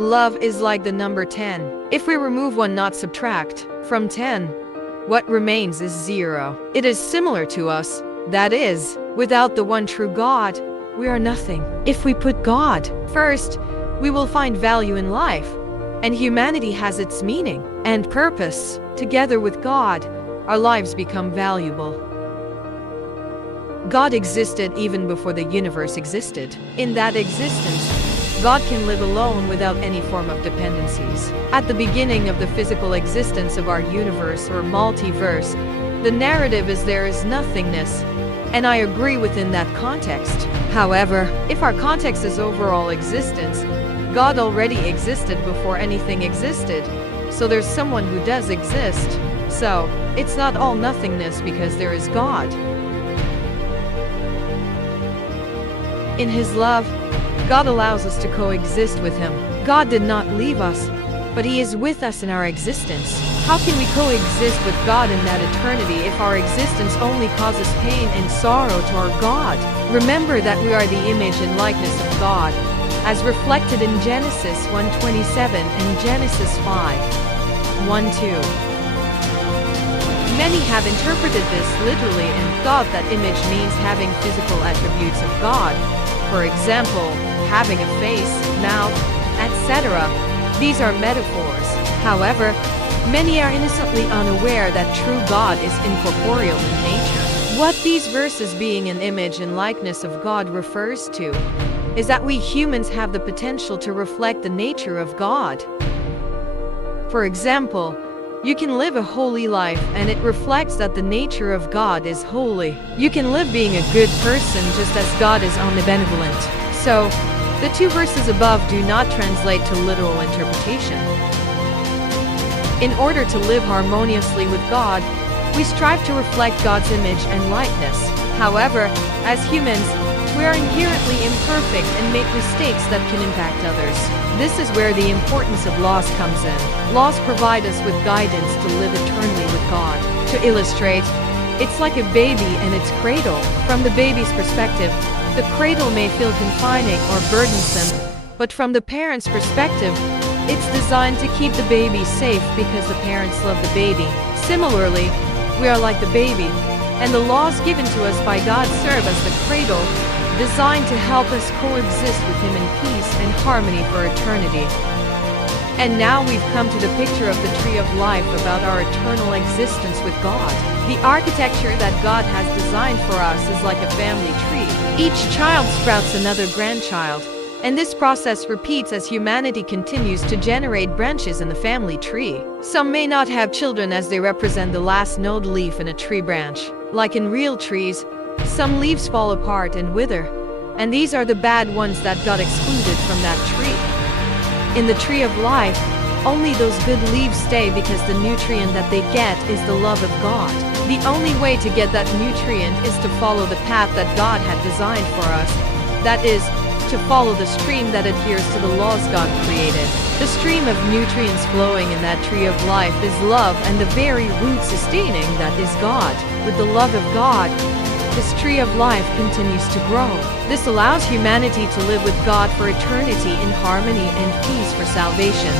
Love is like the number 10. If we remove one, not subtract, from 10, what remains is 0. It is similar to us. That is, without the one true God, we are nothing. If we put God first, we will find value in life, and humanity has its meaning and purpose. Together with God, our lives become valuable. God existed even before the universe existed. In that existence, God can live alone without any form of dependencies. At the beginning of the physical existence of our universe or multiverse, the narrative is there is nothingness, and I agree within that context. However, if our context is overall existence, God already existed before anything existed, so there's someone who does exist. So, it's not all nothingness because there is God. In His love, God allows us to coexist with Him. God did not leave us, but He is with us in our existence. How can we coexist with God in that eternity if our existence only causes pain and sorrow to our God? Remember that we are the image and likeness of God, as reflected in Genesis 1:27 and Genesis 5:1-2. Many have interpreted this literally and thought that image means having physical attributes of God. For example, having a face, mouth, etc. These are metaphors. However, many are innocently unaware that true God is incorporeal in nature. What these verses being an image and likeness of God refers to is that we humans have the potential to reflect the nature of God. For example, you can live a holy life and it reflects that the nature of God is holy. You can live being a good person just as God is omnibenevolent. So, the two verses above do not translate to literal interpretation. In order to live harmoniously with God, we strive to reflect God's image and likeness. However, as humans, we are inherently imperfect and make mistakes that can impact others. This is where the importance of laws comes in. Laws provide us with guidance to live eternally with God. To illustrate, it's like a baby and its cradle. From the baby's perspective, the cradle may feel confining or burdensome, but from the parent's perspective, it's designed to keep the baby safe because the parents love the baby. Similarly, we are like the baby, and the laws given to us by God serve as the cradle, designed to help us coexist with Him in peace and harmony for eternity. And now we've come to the picture of the tree of life about our eternal existence with God. The architecture that God has designed for us is like a family tree. Each child sprouts another grandchild, and this process repeats as humanity continues to generate branches in the family tree. Some may not have children as they represent the last node leaf in a tree branch. Like in real trees, some leaves fall apart and wither, and these are the bad ones that got excluded from that tree. In the tree of life, only those good leaves stay because the nutrient that they get is the love of God. The only way to get that nutrient is to follow the path that God had designed for us. That is, to follow the stream that adheres to the laws God created. The stream of nutrients flowing in that tree of life is love, and the very root sustaining that is God. With the love of God, this tree of life continues to grow. This allows humanity to live with God for eternity in harmony and peace for salvation.